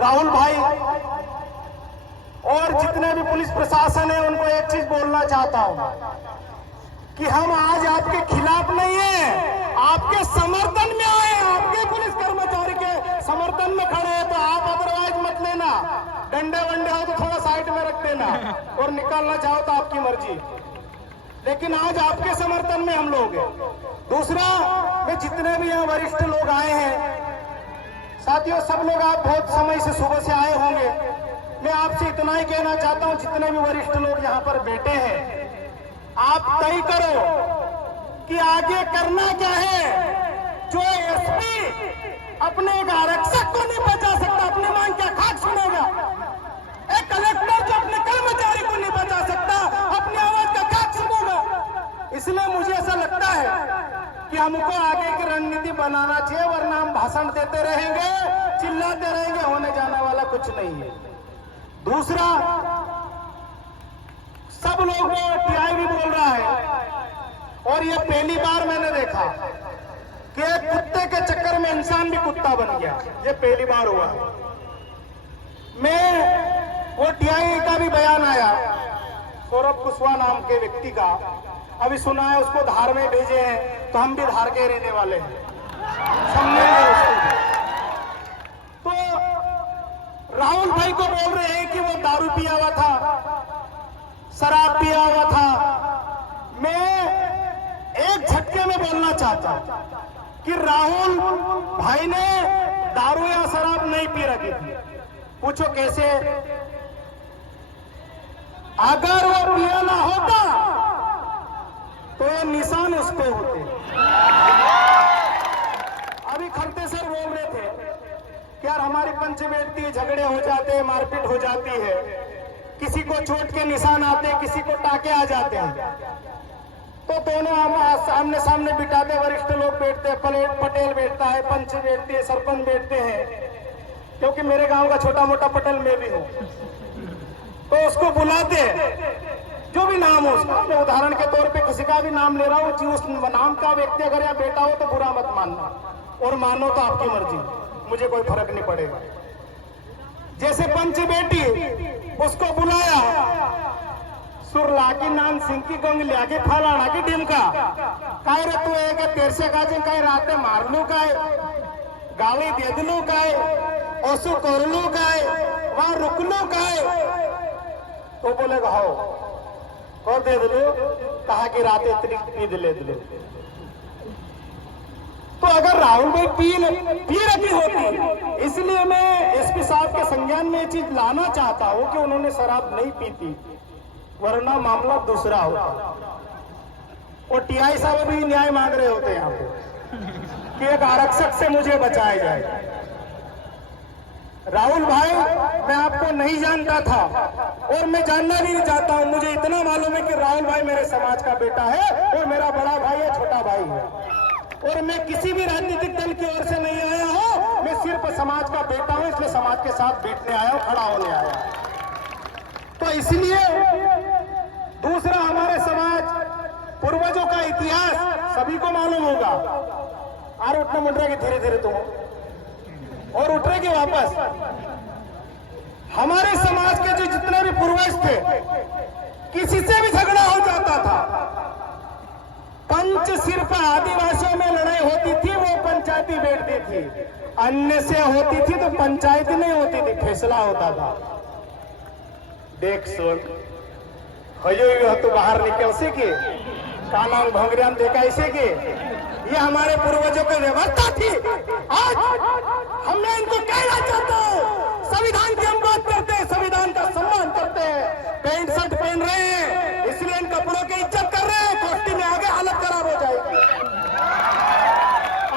राहुल भाई और जितने भी पुलिस प्रशासन है उनको एक चीज बोलना चाहता हूं कि हम आज आपके खिलाफ नहीं है, आपके समर्थन में आए, आपके पुलिस कर्मचारी के समर्थन में खड़े हैं। तो आप अदरवाइज मत लेना, डंडे वंडे हो तो थोड़ा साइड में रख देना और निकालना चाहो तो आपकी मर्जी, लेकिन आज आपके समर्थन में हम लोग हैं। दूसरा, मैं जितने भी यहाँ वरिष्ठ लोग आए हैं साथियों, सब लोग आप बहुत समय से सुबह से आए होंगे। मैं आपसे इतना ही कहना चाहता हूं, जितने भी वरिष्ठ लोग यहाँ पर बैठे हैं, आप तय करो कि आगे करना क्या है। जो एसपी अपने एक आरक्षक को नहीं बचा सकता, अपनी मांग क्या खाक सुनेगा? एक कलेक्टर जो अपने कर्मचारी को नहीं बचा सकता, अपनी आवाज का खाक सुनेगा। इसलिए मुझे ऐसा लगता है कि हमको आगे की रणनीति बनाना चाहिए, वरना हम भाषण देते रहेंगे, चिल्लाते रहेंगे, होने जाने वाला कुछ नहीं है। दूसरा, सब लोग टीआई भी बोल रहा है और ये पहली बार मैंने देखा कि एक कुत्ते के चक्कर में इंसान भी कुत्ता बन गया, ये पहली बार हुआ। मैं वो टीआई का भी बयान आया, सौरभ कुशवाहा नाम के व्यक्ति का, अभी सुना है उसको धार में भेजे हैं, तो हम भी धार के रहने वाले हैं, समझेंगे उसको। तो राहुल भाई को बोल रहे हैं कि वो दारू पिया हुआ था, शराब पिया हुआ था। मैं एक झटके में बोलना चाहता कि राहुल भाई ने दारू या शराब नहीं पी रखी थी। पूछो कैसे? अगर वो पिया ना होता तो ये निशान उस पे होते। अभी खड़ते सर बोल रहे थे कि यार हमारी पंच बैठती है, झगड़े हो जाते हैं, मारपीट हो जाती है, किसी को चोट के निशान आते हैं, किसी को टाके आ जाते हैं, तो दोनों हम सामने सामने बिठाते, वरिष्ठ लोग बैठते हैं, पटेल बैठता है, पंच बैठती है, सरपंच बैठते हैं, क्योंकि मेरे गांव का छोटा मोटा पटेल मैं भी हूं, तो उसको बुलाते हैं, जो भी नाम हो उसका। मैं उदाहरण के तौर पे किसी का भी नाम ले रहा हूँ, जी उस नाम का व्यक्ति अगर यहाँ बेटा हो तो बुरा मत मानना, और मानो तो आपकी मर्जी, मुझे कोई फर्क नहीं पड़ेगा। जैसे पंच बेटी, उसको बुलाया, सुर लागी नाम सिंह की गंग लागे फलाना की डिमका, काय रे तू एक तेर से काजे काय राते मारलू काय, गाली दे दिलू काय, ओसु करलू काय, वहां रुकलू काय, तो बोलेगा हो और दे दिलू, कहा कि रात इतनी पी दिले दिले। तो अगर राहुल भाई पी रखी होती, इसलिए मैं एसपी साहब के संज्ञान में ये चीज लाना चाहता हूं कि उन्होंने शराब नहीं पी थी, वरना मामला दूसरा होता। और टीआई साहब भी न्याय मांग रहे होते यहाँ पे कि एक आरक्षक से मुझे बचाया जाए। राहुल भाई, मैं आपको नहीं जानता था और मैं जानना भी नहीं चाहता हूं। मुझे इतना मालूम है कि राहुल भाई मेरे समाज का बेटा है और मेरा बड़ा भाई है, छोटा भाई है, और मैं किसी भी राजनीतिक दल की ओर से नहीं आया हूं। मैं सिर्फ समाज का बेटा हूं, इसलिए समाज के साथ बैठने आया हूं, खड़ा होने आया हूं। तो इसलिए दूसरा, हमारे समाज पूर्वजों का इतिहास सभी को मालूम होगा। और उठने मुड़ रहे धीरे धीरे तुम और उठ रहे कि वापस। हमारे समाज के जो जितने भी पूर्वज थे, किसी से भी झगड़ा हो जाता था, पंच सिर्फ आदिवासियों में लड़ाई होती थी, वो पंचायती बैठती थी, अन्य से होती थी तो पंचायती नहीं होती थी, फैसला होता था। देख सुन हयो तो बाहर निकल से के काना भंगरियाम देखा ऐसे के, ये हमारे पूर्वजों की व्यवस्था थी। आज हमने इनको कहना चाहता हूं, संविधान की हम बात करते हैं, संविधान का सम्मान करते हैं, पैंट शर्ट पहन रहे हैं इसलिए इन कपड़ों की इज्जत कर रहे हैं, कोष्ठी में आगे हालत खराब हो जाएगी।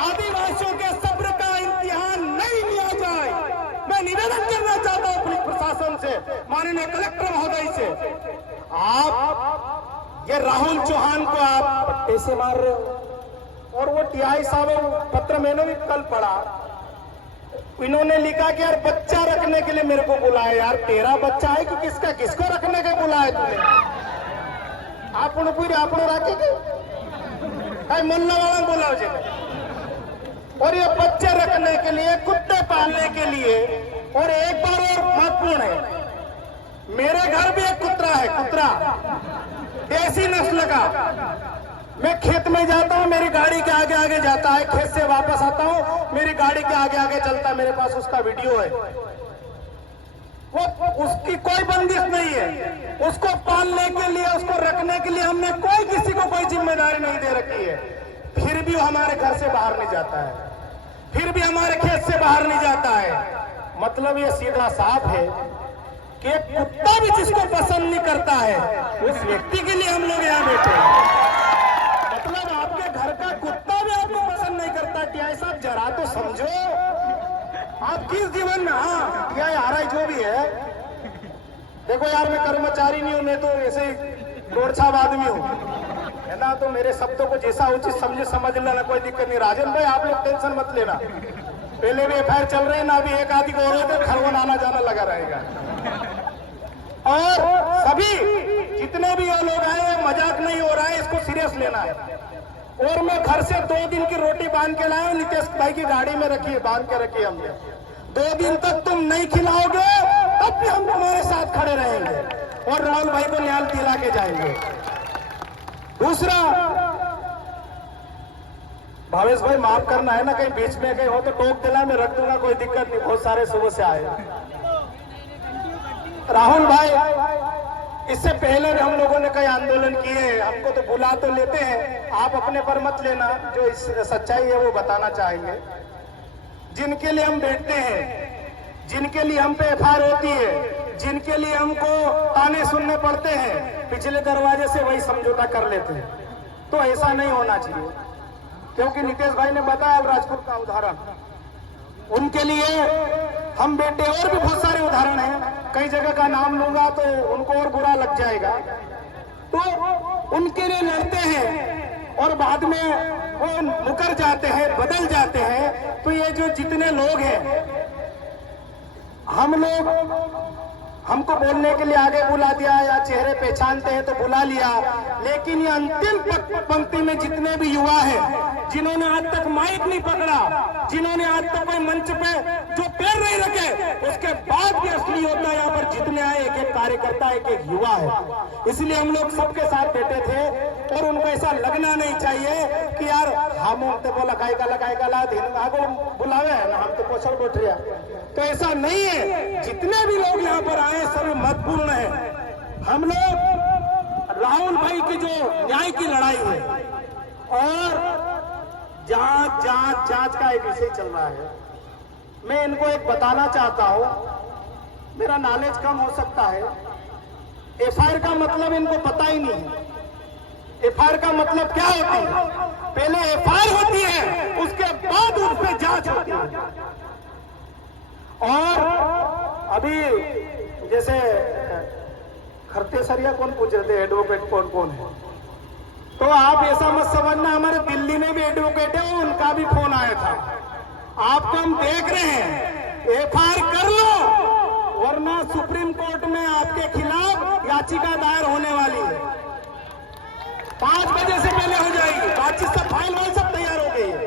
आदिवासियों के सब्र का इम्तिहान नहीं लिया जाए, मैं निवेदन करना चाहता हूं पुलिस प्रशासन से, माननीय कलेक्टर महोदय से। आप ये राहुल चौहान को आप पट्टे से मार रहे हो, और वो टीआई साहब पत्र मैंने भी कल पढ़ा, इन्होंने लिखा कि यार बच्चा रखने के लिए मेरे को बुलाया। यार तेरा बच्चा है कि किसका, किसको रखने का बुलाया तुमने? आप पूरी आप रखेंगे मोहल्ला वाला बुलाओ जी। और ये बच्चे रखने के लिए, कुत्ते पालने के लिए, और एक महत्वपूर्ण है। मेरे घर भी एक कुत्ता है, कुत्ता देसी नस्ल का। मैं खेत में जाता हूँ, मेरी गाड़ी के आगे आगे जाता है, खेत से वापस आता हूँ, मेरी गाड़ी के आगे आगे चलता है, मेरे पास उसका वीडियो है। वो उसकी कोई बंदिश नहीं है। उसको पालने के लिए, उसको रखने के लिए हमने कोई किसी को कोई जिम्मेदारी नहीं दे रखी है। फिर भी वो हमारे घर से बाहर नहीं जाता है, फिर भी हमारे खेत से बाहर नहीं जाता है। मतलब ये सीधा साफ है कि एक कुत्ता भी जिसको पसंद नहीं करता है, उस व्यक्ति के लिए हम लोग यहाँ बैठे हैं। मतलब आपके घर का कुत्ता भी आपको पसंद नहीं करता। टीआई साहब जरा तो समझो, आप किस जीवन में, हाँ टीआई आरआई जो भी है, देखो यार मैं कर्मचारी नहीं हूं, मैं तो ऐसे दौड़छाप आदमी हूँ, है ना। तो मेरे शब्दों को जैसा उचित समझे समझ लेना, कोई दिक्कत नहीं। राजन भाई आप लोग टेंशन मत लेना, पहले भी एफआईआर चल रही है ना, अभी एक आदि को और खरवन आना जाना लगा रहेगा। और सभी जितने भी ये लोग आए, मजाक नहीं हो रहा है, इसको सीरियस लेना है। और मैं घर से 2 दिन की रोटी बांध के लाया हूं, नितेश भाई की गाड़ी में रखी है, बांध के रखी है हमने। 2 दिन तक तुम नहीं खिलाओगे तब भी हम तुम्हारे साथ खड़े रहेंगे और राहुल भाई को न्याय दिला के जाएंगे। दूसरा, भावेश भाई माफ करना है ना, कहीं बीच में कहीं हो तो टोक देना, मैं रख दूंगा, कोई दिक्कत नहीं, बहुत सारे सुबह से आए। राहुल भाई, इससे पहले भी हम लोगों ने कई आंदोलन किए, हमको तो बुला तो लेते हैं, आप अपने पर मत लेना, जो इस सच्चाई है वो बताना चाहेंगे। जिनके लिए हम बैठते हैं, जिनके लिए हम पे एफआईआर होती है, जिनके लिए हमको ताने सुनने पड़ते हैं, पिछले दरवाजे से वही समझौता कर लेते हैं। तो ऐसा नहीं होना चाहिए, क्योंकि नितेश भाई ने बताया राजपूत का उदाहरण, उनके लिए हम बैठे। और भी बहुत सारे उदाहरण हैं, कई जगह का नाम लूंगा तो उनको और बुरा लग जाएगा। तो उनके लिए लड़ते हैं और बाद में वो मुकर जाते हैं, बदल जाते हैं। तो ये जो जितने लोग हैं, हम लोग, हमको बोलने के लिए आगे बुला दिया या चेहरे पहचानते हैं तो बुला लिया, लेकिन ये अंतिम पंक्ति में जितने भी युवा हैं, जिन्होंने आज तक माइक नहीं पकड़ा, जिन्होंने आज तक कोई मंच पे जो पैर नहीं रखे, उसके बाद भी असली योद्धा यहाँ पर जितने आए, एक एक कार्यकर्ता, एक एक युवा है। इसलिए हम लोग सबके साथ बैठे थे और उनको ऐसा लगना नहीं चाहिए कि यार हम बोला काय का बुलावे है ना, हम तो पोषण बैठ रहा। तो ऐसा नहीं है, जितने भी लोग यहाँ पर आए सभी महत्वपूर्ण है। हम लोग राहुल भाई की जो न्याय की लड़ाई है और जांच का एक विषय चल रहा है, मैं इनको एक बताना चाहता हूं, मेरा नॉलेज कम हो सकता है। एफआईआर का मतलब इनको पता ही नहीं है। एफआईआर का मतलब क्या होती है? पहले एफआईआर होती है, उसके बाद उस पर जांच होती है। और अभी जैसे खरतेसरिया कौन पूछ रहे थे, एडवोकेट कौन कौन है, तो आप ऐसा मत समझना हमारे दिल्ली में भी एडवोकेट है, उनका भी फोन आया था। आपको हम देख रहे हैं, एफआईआर कर लो, वरना सुप्रीम कोर्ट में आपके खिलाफ याचिका दायर होने वाली है। 5 बजे से पहले हो जाएगी बातचीत, सब फाइल वाइल सब तैयार हो गई है।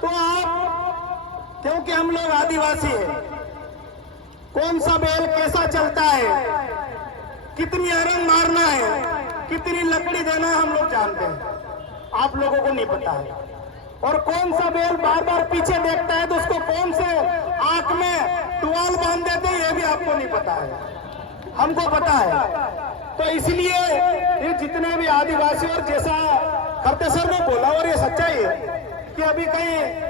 तो आप, क्योंकि हम लोग आदिवासी हैं, कौन सा बेल कैसा चलता है, कितनी अरंग मारना है, कितनी लकड़ी देना है, हम लोग जानते हैं, आप लोगों को नहीं पता है। और कौन सा बेल बार बार पीछे देखता है तो उसको कौन से आंख में टुवाल बांध देते हैं, ये भी आपको नहीं पता है, हमको पता है। तो इसलिए ये जितने भी आदिवासी, और जैसा खरतेसर ने बोला और ये सच्चाई है कि अभी कहीं